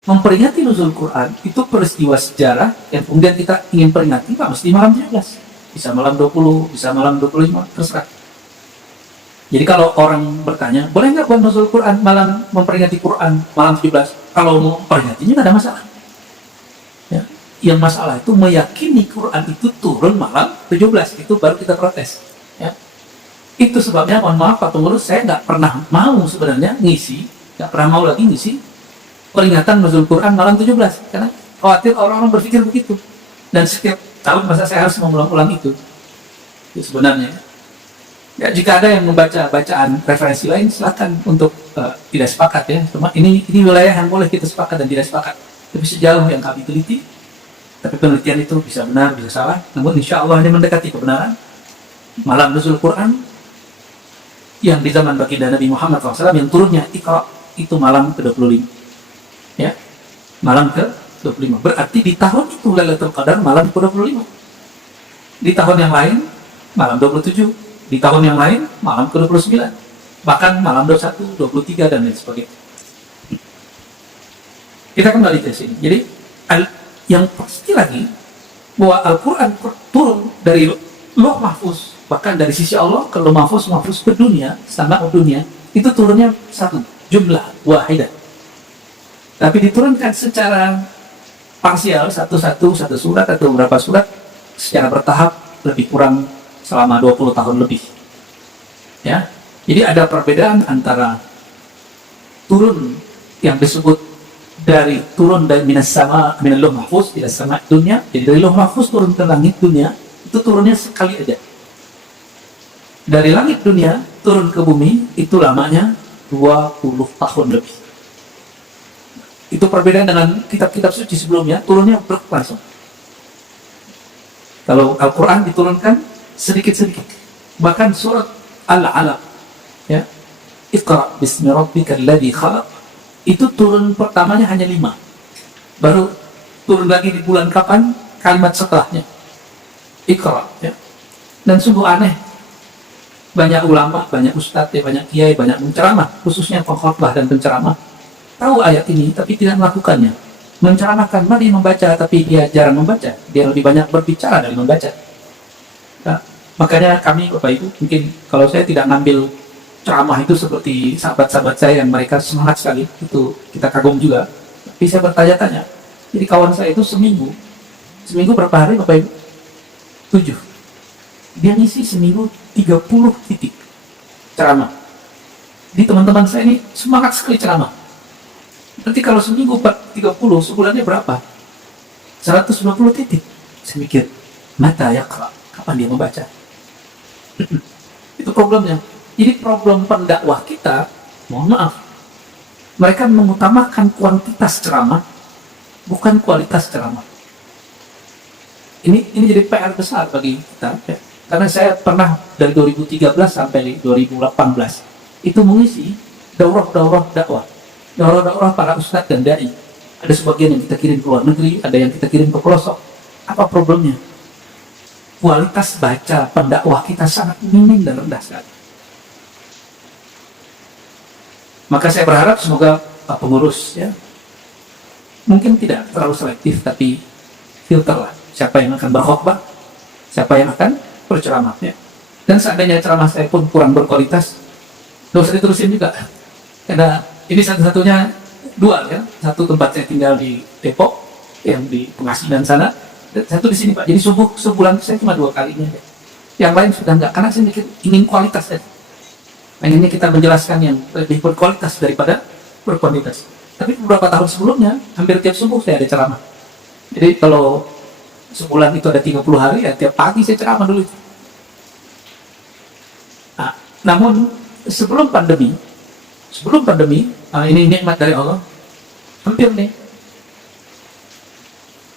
memperingati nuzul Quran itu peristiwa sejarah yang kemudian kita ingin peringati, nggak mesti malam 17. Bisa malam 20, bisa malam 25, terserah. Jadi kalau orang bertanya, boleh nggak buat nuzul Quran malam memperingati Quran malam 17? Kalau mau peringatinya nggak ada masalah. Ya. Yang masalah itu meyakini Quran itu turun malam 17, itu baru kita protes. Ya. Itu sebabnya, mohon maaf Pak Pengurus, saya nggak pernah mau sebenarnya nggak pernah mau lagi ngisi peringatan nuzul Quran malam 17, karena khawatir orang-orang berpikir begitu. Dan setiap tahun masa saya harus mengulang-ulang itu sebenarnya. Ya, jika ada yang membaca bacaan referensi lain, silakan untuk tidak sepakat ya. Cuma ini wilayah yang boleh kita sepakat dan tidak sepakat. Tapi sejauh yang kami teliti, tapi penelitian itu bisa benar, bisa salah, namun insya Allah ini mendekati kebenaran. Malam nuzul Quran yang di zaman baginda Nabi Muhammad SAW yang turunnya Iqra itu malam ke-25. Ya, malam ke-25. Berarti di tahun itu Lailatul Qadar malam ke-25. Di tahun yang lain malam 27, di tahun yang lain malam ke-29, bahkan malam 21, 23 dan lain sebagainya. Kita kembali ke sini. Jadi yang pasti lagi bahwa Al-Quran turun dari Lauh Mahfuz, bahkan dari sisi Allah ke Lauh Mahfuz ke dunia, sama dunia, itu turunnya satu jumlah wahidah. Tapi diturunkan secara parsial, satu surat atau beberapa surat secara bertahap, lebih kurang selama 20 tahun lebih. Ya, jadi ada perbedaan antara turun yang disebut turun dari minas sama, minal lauh mahfuz ila sama dunia. Jadi dari lauh mahfuz turun ke langit dunia, itu turunnya sekali aja. Dari langit dunia turun ke bumi, itu lamanya 20 tahun lebih. Itu perbedaan dengan kitab-kitab suci sebelumnya, turunnya langsung. Kalau Al-Quran diturunkan sedikit-sedikit. Bahkan surat Al-Alaq, ya, Iqra bismi rabbikal ladzi khalaq, itu turun pertamanya hanya 5. Baru turun lagi di bulan kapan? Kalimat setelahnya. Iqra, ya. Dan sungguh aneh. Banyak ulama, banyak ustadz, banyak kiai, banyak penceramah, khususnya pengkhotbah dan penceramah, tahu ayat ini tapi tidak melakukannya. Menceramahkan, mari membaca, tapi dia jarang membaca. Dia lebih banyak berbicara dari membaca. Nah, makanya kami Bapak Ibu, mungkin kalau saya tidak ngambil ceramah itu seperti sahabat-sahabat saya yang mereka semangat sekali, itu kita kagum juga. Tapi saya bertanya-tanya. Jadi kawan saya itu seminggu berapa hari Bapak Ibu? 7. Dia ngisi seminggu 30 titik ceramah. Di teman-teman saya ini semangat sekali ceramah. Berarti kalau seminggu 30, sebulannya berapa? 120 titik. Saya mikir, mata ya kapan dia membaca? Itu problemnya. Jadi problem pendakwah kita, mohon maaf, mereka mengutamakan kuantitas ceramah, bukan kualitas ceramah. Ini jadi PR besar bagi kita. Ya. Karena saya pernah dari 2013 sampai 2018 itu mengisi daurah dakwah. Daurah para ustadz dan dai. Ada sebagian yang kita kirim ke luar negeri, ada yang kita kirim ke pelosok. Apa problemnya? Kualitas baca pendakwah kita sangat minim dan rendah sekali. Maka saya berharap semoga Pak Pengurus ya, mungkin tidak terlalu selektif, tapi filterlah siapa yang akan berkhotbah, siapa yang akan berceramah. Ya. Dan seandainya ceramah saya pun kurang berkualitas, nggak usah diterusin juga. Karena ini satu-satunya 2 ya, satu tempat saya tinggal di Depok yang di Pengasinan sana, dan satu di sini Pak. Jadi sebulan saya cuma 2 kalinya. Yang lain sudah enggak, karena saya ingin kualitas. Pengennya kita menjelaskan yang lebih berkualitas daripada berkuantitas. Tapi beberapa tahun sebelumnya, hampir tiap subuh saya ada ceramah. Jadi kalau sebulan itu ada 30 hari, ya tiap pagi saya ceramah dulu. Nah, namun sebelum pandemi, ini nikmat dari Allah, hampir nih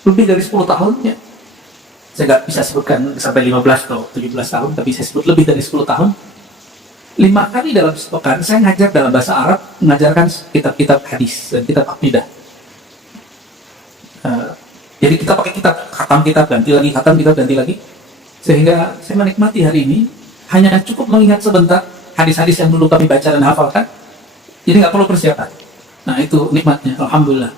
lebih dari 10 tahun ya. Saya nggak bisa sebutkan sampai 15 atau 17 tahun, tapi saya sebut lebih dari 10 tahun. 5 kali dalam sepekan saya ngajar dalam bahasa Arab, mengajarkan kitab-kitab hadis dan kitab akidah. Jadi kita pakai khatam kitab ganti lagi, sehingga saya menikmati hari ini hanya cukup mengingat sebentar hadis-hadis yang dulu kami baca dan hafalkan. Jadi nggak perlu persiapan. Nah itu nikmatnya, alhamdulillah.